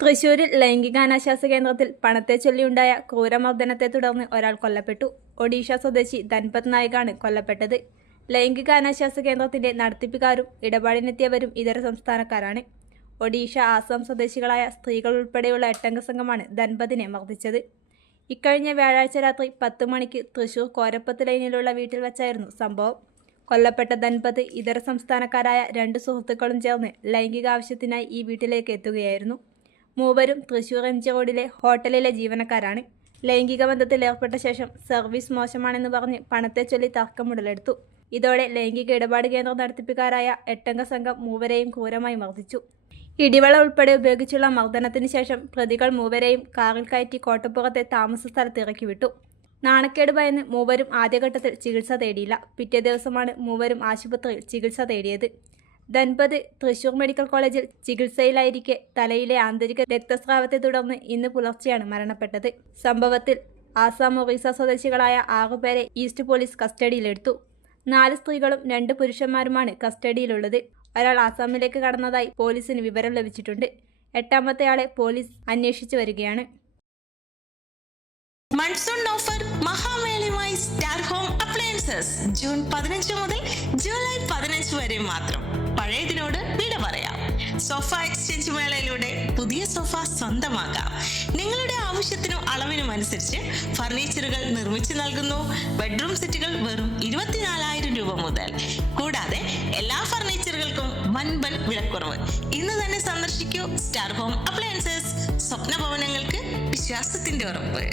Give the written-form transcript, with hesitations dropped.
തൃശൂരിൽ ലൈംഗികാനാശാസ കേന്ദ്രത്തിൽ പണത്തെ ചൊല്ലിയുണ്ടായ ക്രൂരമർദ്ദനത്തെ തുടർന്ന് ഒരാൾ കൊല്ലപ്പെട്ടു. ഒഡീഷ സ്വദേശി ധൻപത് നായികാണ് കൊല്ലപ്പെട്ടത്. ലൈംഗികാനാശാസ കേന്ദ്രത്തിന്റെ നടത്തിപ്പുകാരും ഇടപാടിനെത്തിയവരും ഇതര സംസ്ഥാനക്കാരാണ്. ഒഡീഷ, ആസാം സ്വദേശികളായ സ്ത്രീകൾ ഉൾപ്പെടെയുള്ള 8 സംഘമാണ് ധൻപതിനെ മർദ്ദിച്ചത്. ഇക്കഴിഞ്ഞ വ്യാഴാഴ്ച രാത്രി 10 മണിക്ക് തൃശൂർ കോരപ്പത്ത് ലൈനിലുള്ള വീട്ടിൽ വച്ചായിരുന്നു സംഭവം. കൊല്ലപ്പെട്ട ധൻപത് ഇതര സംസ്ഥാനക്കാരായ 2 സുഹൃത്തുക്കളും ചേർന്ന് ലൈംഗികാവശ്യത്തിനായി ഈ വീട്ടിലേക്ക് എത്തുകയായിരുന്നു. മൂവരും തൃശൂർ MG റോഡിലെ ഹോട്ടലിലെ ജീവനക്കാരാണ്. ലൈംഗിക ബന്ധത്തിൽ ഏർപ്പെട്ട ശേഷം സർവീസ് മോശമാണെന്ന് പറഞ്ഞ് പണത്തെ ചൊല്ലി തർക്കമുടലെടുത്തു. ഇതോടെ ലൈംഗിക ഇടപാട് കേന്ദ്രം നടത്തിപ്പുകാരായ 8 സംഘം മൂവരെയും ക്രൂരമായി മർദ്ദിച്ചു. ഇടിവള ഉൾപ്പെടെ ഉപയോഗിച്ചുള്ള മർദ്ദനത്തിന് ശേഷം പ്രതികൾ മൂവരെയും കാറിൽ കയറ്റി കോട്ടപ്പുറത്തെ താമസ സ്ഥലത്ത് ഇറക്കി വിട്ടു. നാണക്കേട് ഭയന്ന് മൂവരും ആദ്യഘട്ടത്തിൽ ചികിത്സ തേടിയില്ല. പിറ്റേ ദിവസമാണ് മൂവരും ആശുപത്രിയിൽ ചികിത്സ തേടിയത്. ധൻപത് തൃശൂർ മെഡിക്കൽ കോളേജിൽ ചികിത്സയിലായിരിക്കെ തലയിലെ ആന്തരിക രക്തസ്രാവത്തെ തുടർന്ന് ഇന്ന് പുലർച്ചെയാണ് മരണപ്പെട്ടത്. സംഭവത്തിൽ ആസാം, ഒറീസ സ്വദേശികളായ 6 പേരെ ഈസ്റ്റ് പോലീസ് കസ്റ്റഡിയിലെടുത്തു. 4 സ്ത്രീകളും 2 പുരുഷന്മാരുമാണ് കസ്റ്റഡിയിലുള്ളത്. ഒരാൾ ആസാമിലേക്ക് കടന്നതായി പോലീസിന് വിവരം ലഭിച്ചിട്ടുണ്ട്. 8ാമത്തെ ആളെ പോലീസ് അന്വേഷിച്ചു വരികയാണ്. മൺസൂൺ ഓഫർ മഹാമേളയുമായി സ്റ്റാർ ഹോം അപ്ലയൻസസ് ജൂൺ 15 മുതൽ ജൂലൈ 15 വരെ മാത്രം. പഴയതിനോട് വിട പറയാം. സോഫ എക്സ്ചേഞ്ച് മേളയിലൂടെ പുതിയ സോഫ സ്വന്തമാക്കാം. നിങ്ങളുടെ ആവശ്യത്തിനും അളവിനും അനുസരിച്ച് ഫർണിച്ചറുകൾ നിർമ്മിച്ചു നൽകുന്നു. ബെഡ്റൂം സെറ്റുകൾ വെറും 24,000 രൂപ മുതൽ. കൂടാതെ എല്ലാ ഫർണിച്ചറുകൾക്കും വൻപൻ വിലക്കുറവ്. ഇന്ന് തന്നെ സന്ദർശിക്കൂ സ്റ്റാർ ഹോം അപ്ലയൻസസ്. സ്വപ്ന ഭവനങ്ങൾക്ക് വിശ്വാസത്തിന്റെ ഉറപ്പ്.